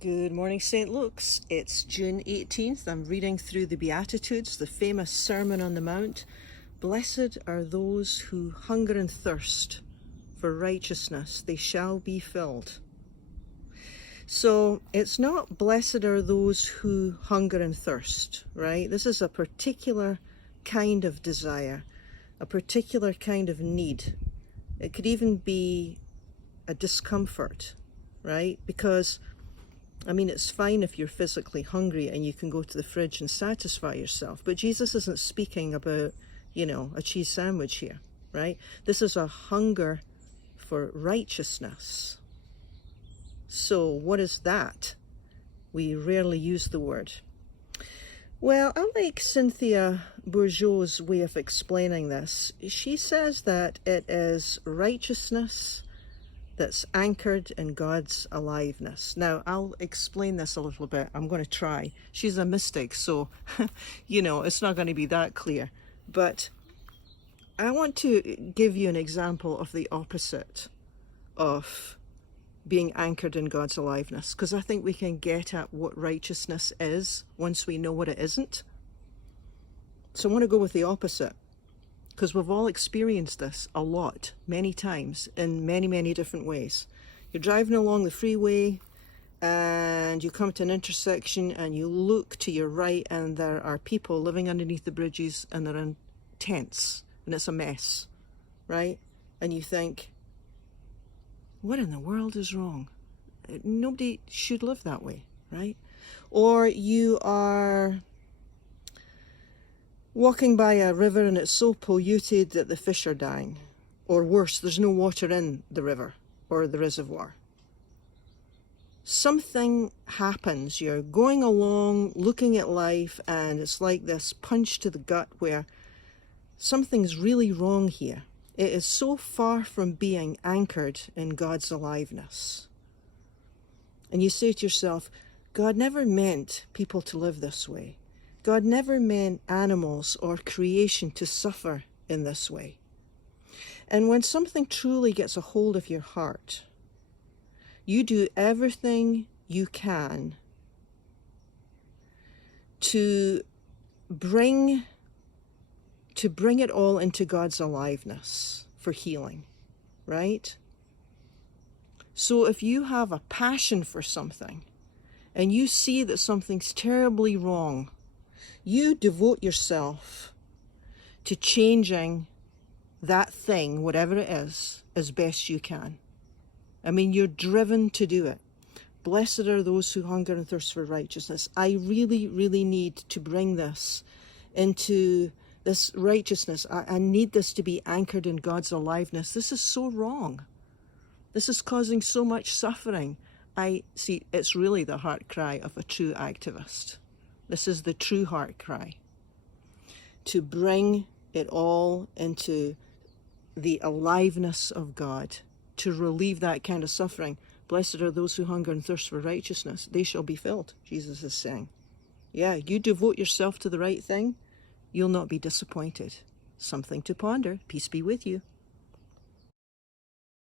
Good morning, St. Luke's. It's June 18th. I'm reading through the Beatitudes, the famous Sermon on the Mount. Blessed are those who hunger and thirst for righteousness. They shall be filled. So it's not blessed are those who hunger and thirst, right? This is a particular kind of desire, a particular kind of need. It could even be a discomfort, right? Because it's fine if you're physically hungry and you can go to the fridge and satisfy yourself, but Jesus isn't speaking about, a cheese sandwich here, right? This is a hunger for righteousness. So what is that? We rarely use the word. Well, I like Cynthia Bourgeau's way of explaining this. She says that it is righteousness that's anchored in God's aliveness. Now, I'll explain this a little bit. I'm going to try. She's a mystic, so, it's not going to be that clear. But I want to give you an example of the opposite of being anchored in God's aliveness, because I think we can get at what righteousness is once we know what it isn't. So I want to go with the opposite, because we've all experienced this a lot, many times, in many, many different ways. You're driving along the freeway and you come to an intersection and you look to your right and there are people living underneath the bridges and they're in tents and it's a mess, right? And you think, what in the world is wrong? Nobody should live that way, right? Or you are walking by a river and it's so polluted that the fish are dying. Or worse, there's no water in the river or the reservoir. Something happens. You're going along, looking at life, and it's like this punch to the gut where something's really wrong here. It is so far from being anchored in God's aliveness. And you say to yourself, God never meant people to live this way. God never meant animals or creation to suffer in this way. And when something truly gets a hold of your heart, you do everything you can to bring it all into God's aliveness for healing, right? So if you have a passion for something and you see that something's terribly wrong, you devote yourself to changing that thing, whatever it is, as best you can. You're driven to do it. Blessed are those who hunger and thirst for righteousness. I really, really need to bring this into this righteousness. I need this to be anchored in God's aliveness. This is so wrong. This is causing so much suffering. It's really the heart cry of a true activist. This is the true heart cry. To bring it all into the aliveness of God, to relieve that kind of suffering. Blessed are those who hunger and thirst for righteousness. They shall be filled, Jesus is saying. Yeah, you devote yourself to the right thing, you'll not be disappointed. Something to ponder. Peace be with you.